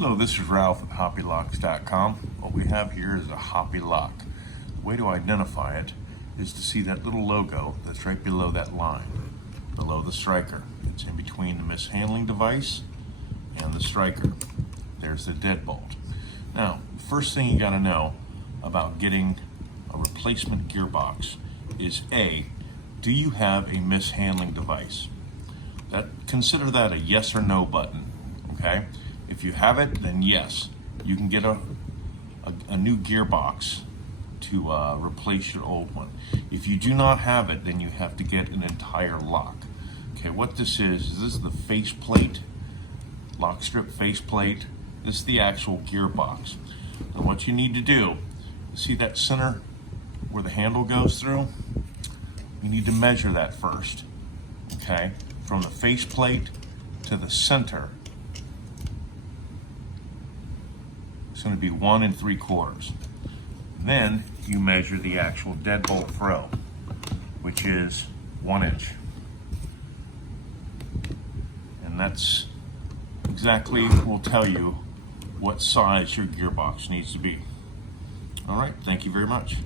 Hello, this is Ralph at HoppeLocks.com. What we have here is a Hoppe Lock. The way to identify it is to see that little logo that's right below that line, below the striker. It's in between the mishandling device and the striker. There's the deadbolt. Now, first thing you got to know about getting a replacement gearbox is A, do you have a mishandling device? Consider that a yes or no button, okay? If you have it, then yes, you can get a new gearbox to replace your old one. If you do not have it, then you have to get an entire lock. Okay, what this is the faceplate, lock strip faceplate. This is the actual gearbox. And what you need to do, see that center where the handle goes through? You need to measure that first, okay? From the faceplate to the center, it's going to be 1 3/4. Then you measure the actual deadbolt throw, which is 1 inch. And that's exactly will tell you what size your gearbox needs to be. All right, thank you very much.